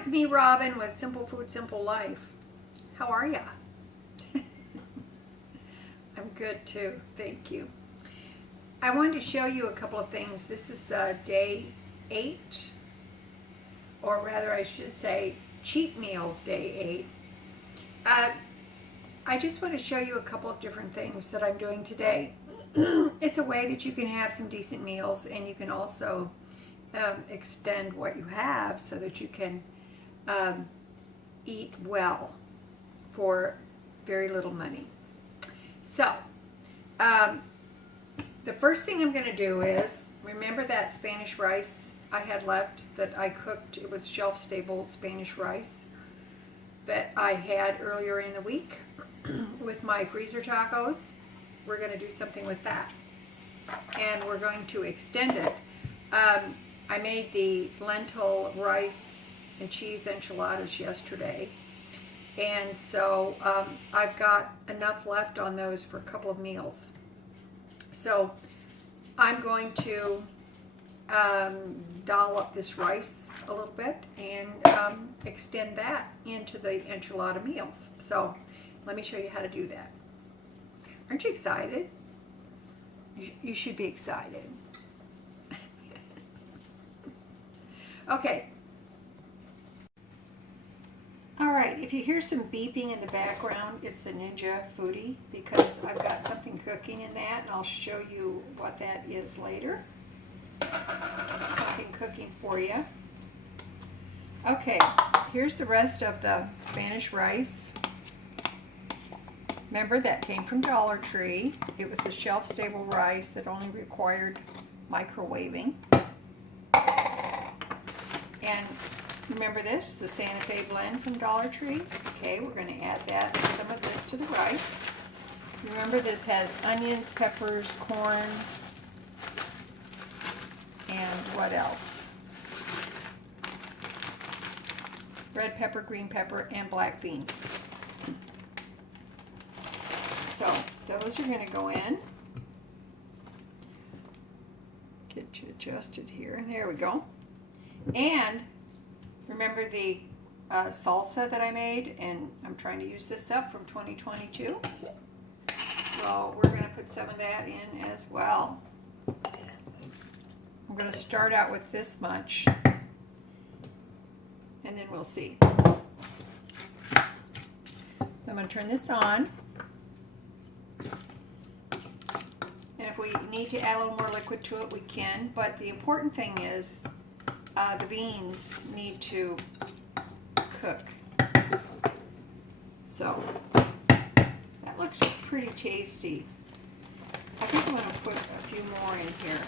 it's me, Robin, with Simple Food, Simple Life. How are ya? I'm good too, thank you. I wanted to show you a couple of things. This is day 8, or rather I should say cheat meals day 8. I just want to show you a couple of different things that I'm doing today. It's a way that you can have some decent meals, and you can also extend what you have so that you can eat well for very little money. So, the first thing I'm going to do is, remember that Spanish rice I had left that I cooked? It was shelf-stable Spanish rice that I had earlier in the week with my freezer tacos. We're going to do something with that, and we're going to extend it. I made the lentil rice and cheese enchiladas yesterday, and so I've got enough left on those for a couple of meals. So I'm going to doll up this rice a little bit and extend that into the enchilada meals. So let me show you how to do that. Aren't you excited? You should be excited. Okay. Alright, if you hear some beeping in the background, it's the Ninja Foodie, because I've got something cooking in that, and I'll show you what that is later. Something cooking for you. Okay, here's the rest of the Spanish rice. Remember, that came from Dollar Tree. It was a shelf-stable rice that only required microwaving. And remember this, the Santa Fe blend from Dollar Tree? Okay, we're going to add that, some of this to the rice. Remember, this has onions, peppers, corn, and what else? Red pepper, green pepper, and black beans. So those are going to go in. Get you adjusted here. There we go. And remember the salsa that I made, and I'm trying to use this up from 2022. So we're going to put some of that in as well. I'm going to start out with this much, and then we'll see. I'm going to turn this on. And if we need to add a little more liquid to it, we can. But the important thing is the beans need to cook. So that looks pretty tasty. I think I'm going to put a few more in here,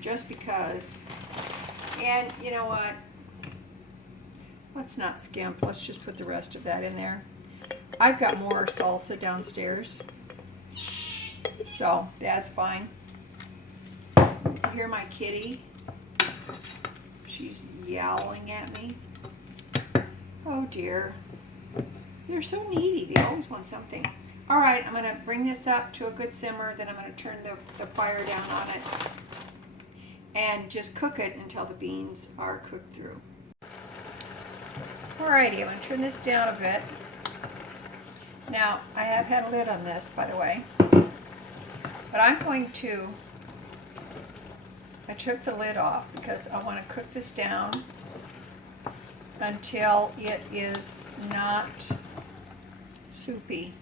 just because. And you know what? Let's not skimp. Let's just put the rest of that in there. I've got more salsa downstairs, so that's fine. You hear my kitty? She's yowling at me. Oh dear. They're so needy. They always want something. All right, I'm going to bring this up to a good simmer. Then I'm going to turn the fire down on it and just cook it until the beans are cooked through. Alrighty, I'm going to turn this down a bit. Now, I have had a lid on this, by the way, but I'm going to, I took the lid off because I want to cook this down until it is not soupy.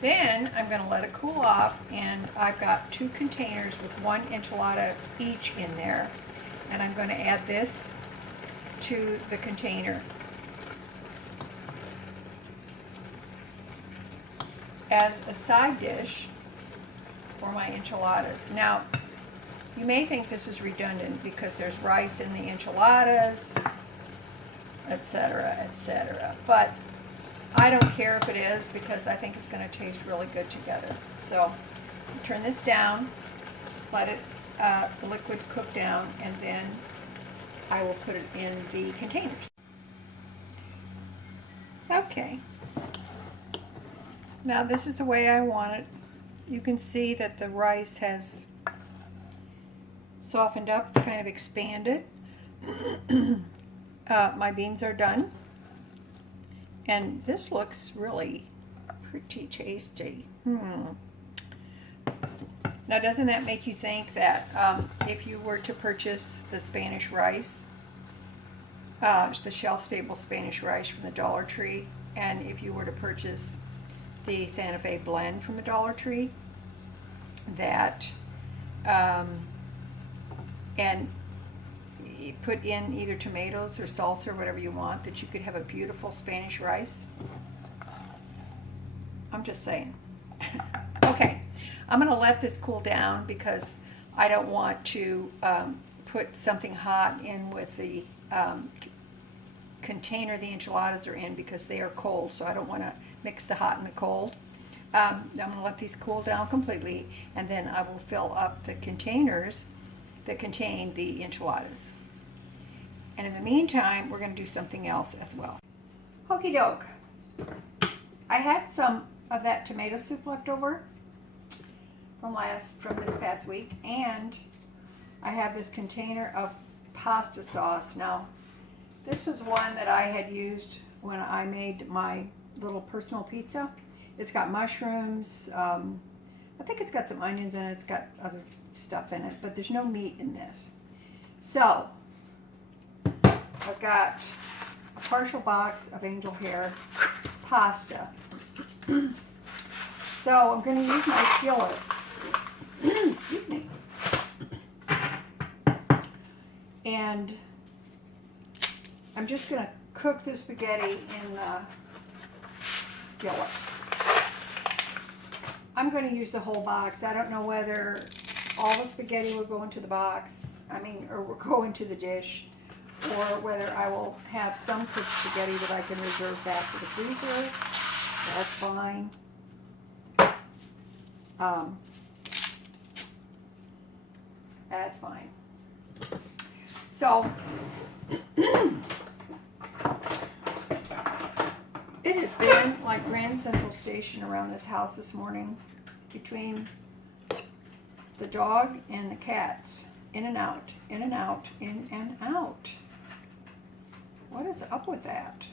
Then I'm going to let it cool off, and I've got 2 containers with 1 enchilada each in there, and I'm going to add this to the container as a side dish for my enchiladas. Now, you may think this is redundant because there's rice in the enchiladas, etc., etc., but I don't care if it is, because I think it's going to taste really good together. So turn this down, let it the liquid cook down, and then I will put it in the containers. Okay. Now this is the way I want it. you can see that the rice has softened up. It's kind of expanded. My beans are done. And this looks really pretty tasty. Now, doesn't that make you think that if you were to purchase the Spanish rice, the shelf-stable Spanish rice from the Dollar Tree, and if you were to purchase the Santa Fe blend from the Dollar Tree, that and you put in either tomatoes or salsa or whatever you want, that you could have a beautiful Spanish rice? I'm just saying. Okay, I'm going to let this cool down because I don't want to put something hot in with the container the enchiladas are in, because they are cold, so I don't want to mix the hot and the cold. I'm going to let these cool down completely, and then I will fill up the containers that contain the enchiladas. And in the meantime, we're going to do something else as well. Okie doke. I had some of that tomato soup left over from this past week, and I have this container of pasta sauce. Now, this was one that I had used when I made my little personal pizza. It's got mushrooms. I think it's got some onions in it. It's got other stuff in it, but there's no meat in this. So, I've got a partial box of angel hair pasta. So, I'm going to use my skillet. Excuse me. And I'm just going to cook the spaghetti in the skillet. I'm going to use the whole box. I don't know whether all the spaghetti will go into the box, or will go into the dish, or whether I will have some cooked spaghetti that I can reserve back to the freezer. That's fine. That's fine. So, it has been like Grand Central Station around this house this morning, between the dog and the cats. In and out, in and out, in and out. What is up with that?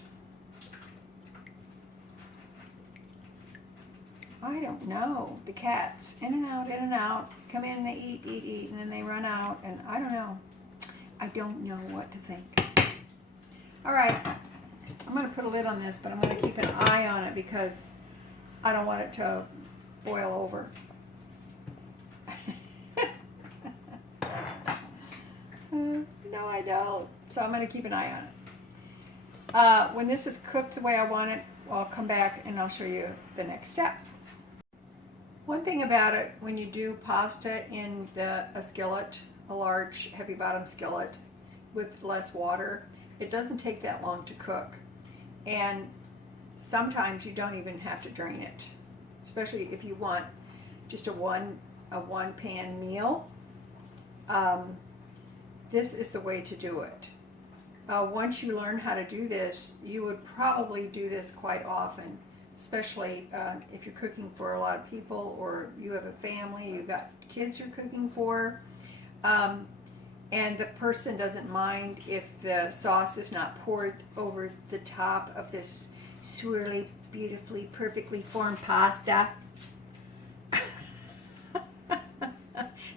I don't know. The cats, in and out, come in, they eat, and then they run out, and I don't know. I don't know what to think. All right, I'm going to put a lid on this, but I'm going to keep an eye on it because I don't want it to boil over. No, I don't. So I'm going to keep an eye on it. When this is cooked the way I want it, I'll come back and I'll show you the next step. One thing about it, when you do pasta in a skillet, a large heavy bottom skillet with less water, it doesn't take that long to cook. And sometimes you don't even have to drain it, especially if you want just a one pan meal. This is the way to do it. Once you learn how to do this, you would probably do this quite often, especially if you're cooking for a lot of people, or you have a family, you've got kids you're cooking for, and the person doesn't mind if the sauce is not poured over the top of this swirly, beautifully, perfectly formed pasta.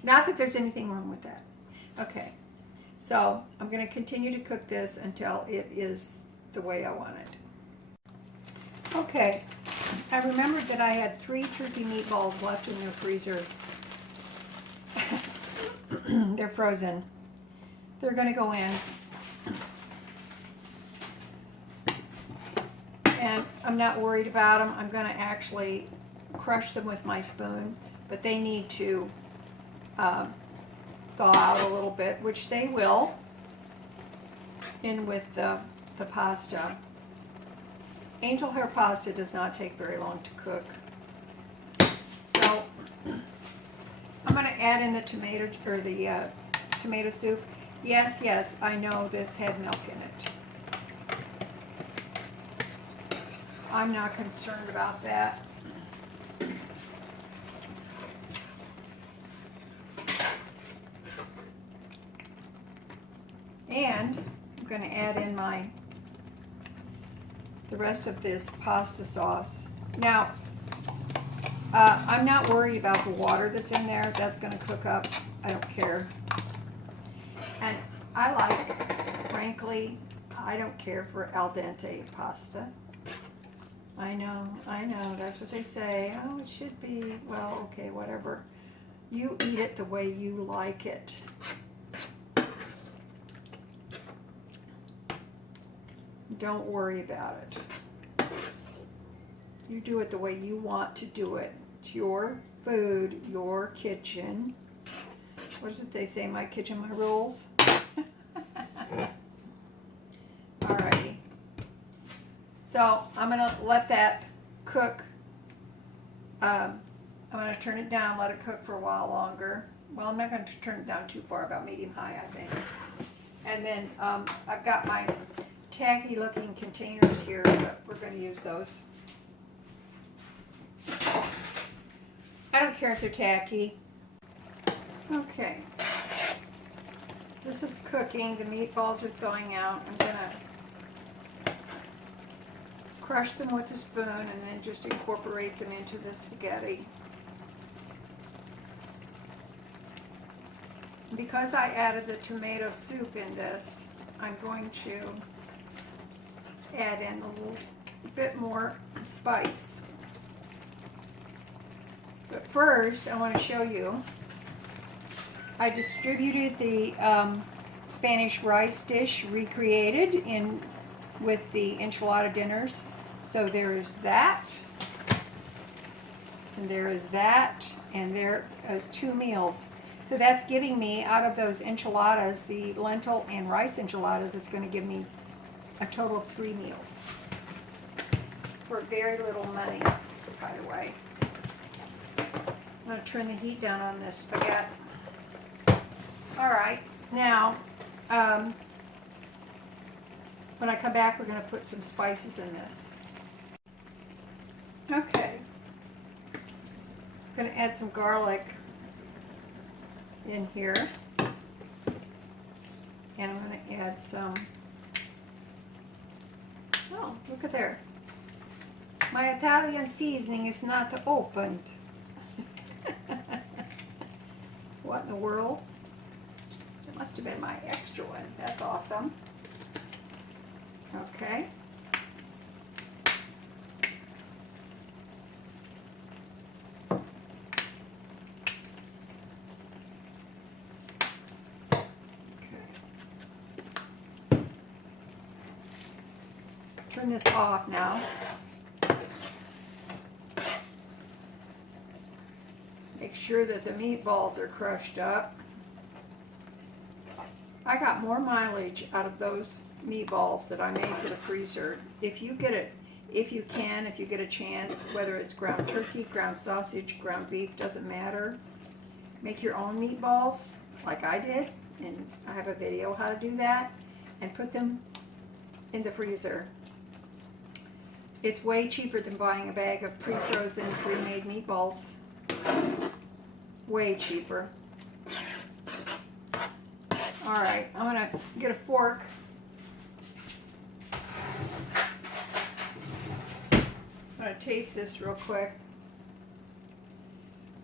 Not that there's anything wrong with that. Okay, so I'm going to continue to cook this until it is the way I want it. Okay, I remembered that I had 3 turkey meatballs left in the freezer. They're frozen. They're going to go in. And I'm not worried about them. I'm going to actually crush them with my spoon, but they need to thaw out a little bit, which they will, in with the pasta. Angel hair pasta does not take very long to cook. So I'm going to add in the tomato soup. Yes, I know this had milk in it. I'm not concerned about that. the rest of this pasta sauce. Now, I'm not worried about the water that's in there. That's going to cook up. I don't care. And I like, frankly, I don't care for al dente pasta. I know, that's what they say. Oh, it should be, well, okay, whatever. You eat it the way you like it. Don't worry about it. You do it the way you want to do it. It's your food, your kitchen. What is it they say? My kitchen, my rules. Alrighty. So I'm gonna let that cook. I'm gonna turn it down, let it cook for a while longer. Well, I'm not gonna turn it down too far, about medium high, I think. And then I've got my tacky looking containers here, but we're gonna use those. I don't care if they're tacky. Okay. This is cooking. The meatballs are thawing out. I'm gonna crush them with a spoon and then just incorporate them into the spaghetti. Because I added the tomato soup in this, I'm going to add in a little bit more spice. But first, I want to show you, I distributed the Spanish rice dish recreated in with the enchilada dinners. So there is that, and there is that, and there is 2 meals. So that's giving me, out of those enchiladas, the lentil and rice enchiladas, it's going to give me a total of 3 meals for very little money, by the way. I'm going to turn the heat down on this spaghetti. All right, now, when I come back, we're going to put some spices in this. Okay. I'm going to add some garlic in here. And I'm going to add some, oh, look at there. My Italian seasoning is not opened. What in the world? It must have been my extra one. That's awesome. Okay. Turn this off now. Make sure that the meatballs are crushed up. I got more mileage out of those meatballs that I made for the freezer. If you get it, if you get a chance, whether it's ground turkey, ground sausage, ground beef, doesn't matter. Make your own meatballs like I did, and I have a video how to do that, and put them in the freezer. It's way cheaper than buying a bag of pre-frozen, pre-made meatballs. Way cheaper. All right, I'm gonna get a fork. I'm gonna taste this real quick.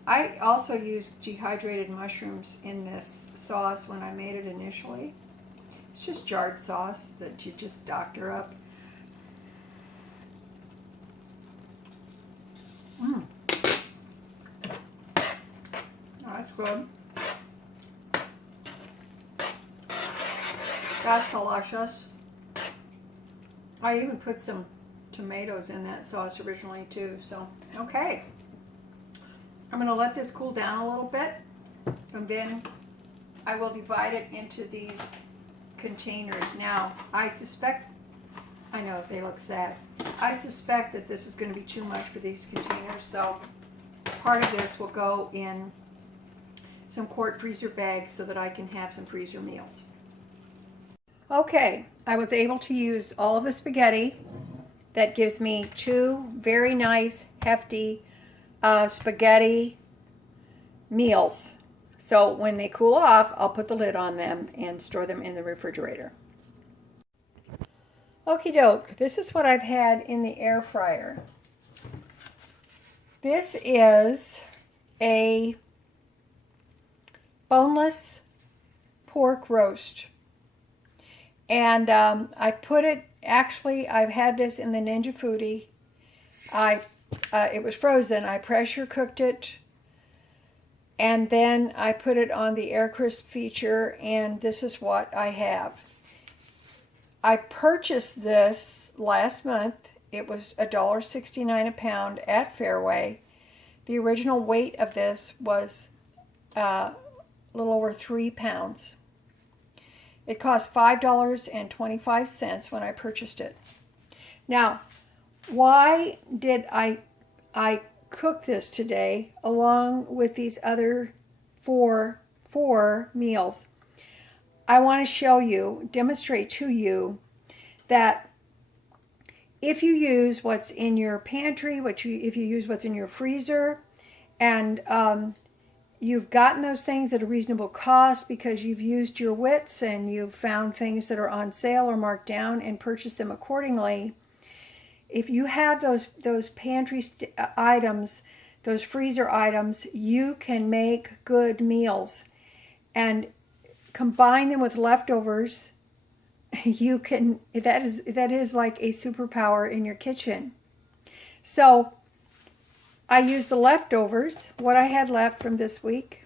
I also used dehydrated mushrooms in this sauce when I made it initially. It's just jarred sauce that you just doctor up. Mmm. That's good. That's delicious. I even put some tomatoes in that sauce originally too, so okay. I'm going to let this cool down a little bit, and then I will divide it into these containers. Now, I suspect, I know they look sad, I suspect that this is going to be too much for these containers, so part of this will go in some quart freezer bags so that I can have some freezer meals. Okay, I was able to use all of the spaghetti. That gives me 2 very nice, hefty spaghetti meals. So when they cool off, I'll put the lid on them and store them in the refrigerator. Okie doke, this is what I've had in the air fryer. This is a boneless pork roast. And I put it, actually I've had this in the Ninja Foodie. It was frozen. I pressure cooked it. And then I put it on the air crisp feature, and this is what I have. I purchased this last month. It was $1.69 a pound at Fairway. The original weight of this was a little over 3 pounds. It cost $5.25 when I purchased it. Now, why did I cook this today along with these other four meals? I want to show you, demonstrate to you that if you use what's in your pantry, if you use what's in your freezer, and you've gotten those things at a reasonable cost because you've used your wits and you've found things that are on sale or marked down and purchased them accordingly. If you have those pantry items, those freezer items, you can make good meals. And combine them with leftovers, you can, that is like a superpower in your kitchen. So I used the leftovers, what I had left from this week,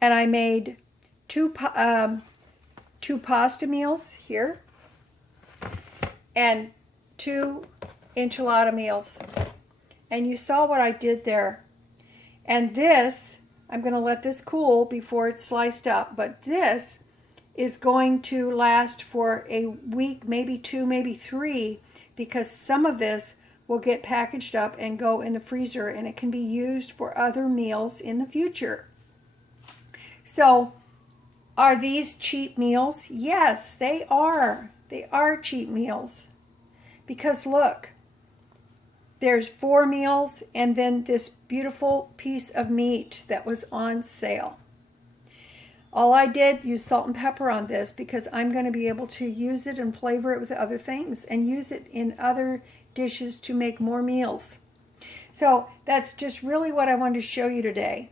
and I made two pasta meals here and 2 enchilada meals. And you saw what I did there. And this, I'm going to let this cool before it's sliced up, but this is going to last for a week, maybe 2, maybe 3, because some of this will get packaged up and go in the freezer, and it can be used for other meals in the future. So, are these cheap meals? Yes, they are. They are cheap meals. Because look, there's 4 meals and then this beautiful piece of meat that was on sale. All I did, use salt and pepper on this because I'm going to be able to use it and flavor it with other things and use it in other dishes to make more meals. So that's just really what I wanted to show you today.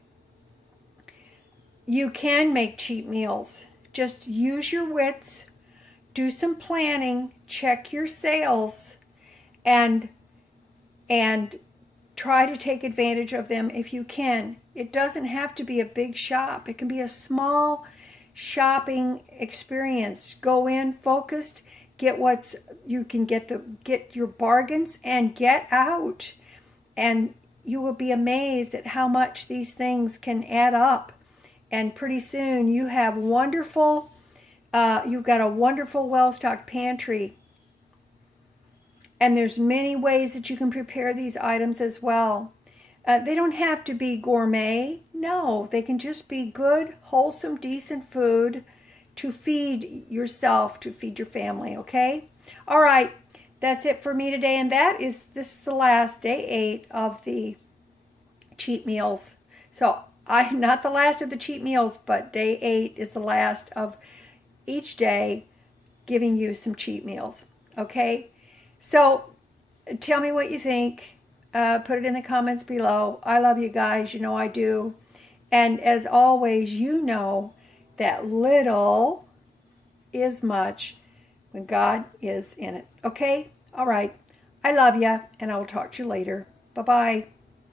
You can make cheap meals. Just use your wits, do some planning, check your sales, and try to take advantage of them if you can. It doesn't have to be a big shop. It can be a small shopping experience. Go in focused, get your bargains and get out. And you will be amazed at how much these things can add up. And pretty soon you have you've got a wonderful well-stocked pantry. And there's many ways that you can prepare these items as well. They don't have to be gourmet. No, they can just be good, wholesome, decent food to feed yourself, to feed your family, okay? All right, that's it for me today. And this is the last, day 8 of the cheat meals. So not the last of the cheat meals, but day 8 is the last of each day giving you some cheat meals, okay? So tell me what you think. Put it in the comments below. I love you guys. You know I do. And as always, you know that little is much when God is in it. Okay? All right. I love you, and I will talk to you later. Bye-bye.